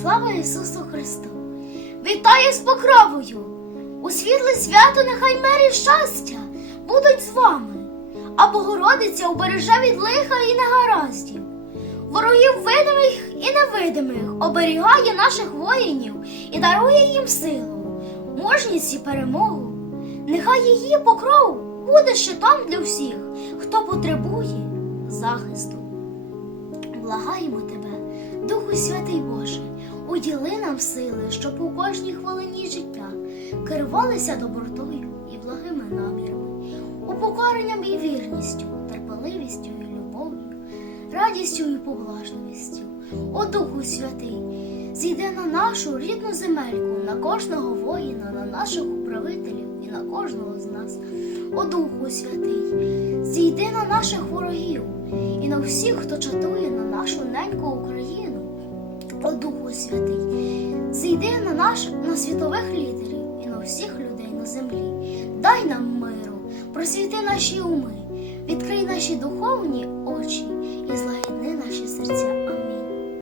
Слава Ісусу Христу! Вітаю з покровою! У світле свято нехай мері щастя будуть з вами, а Богородиця убереже від лиха і негараздів. Ворогів видимих і невидимих оберігає наших воїнів і дарує їм силу, мужність і перемогу. Нехай її покров буде щитом для всіх, хто потребує захисту. Благаємо тебе, Духу Святий Боже, уділи нам сили, щоб у кожній хвилині життя керувалися добротою і благими намірами, упокоренням і вірністю, терпеливістю і любов'ю, радістю і поблажливістю. О Духу Святий, зійди на нашу рідну земельку, на кожного воїна, на наших управителів і на кожного з нас. О Духу Святий, зійди на наших ворогів і на всіх, хто чатує на нашу неньку. О Духу Святий, зійди на наш на світових лідерів і на всіх людей на землі. Дай нам миру, просвіти наші уми, відкрий наші духовні очі і злагідни наші.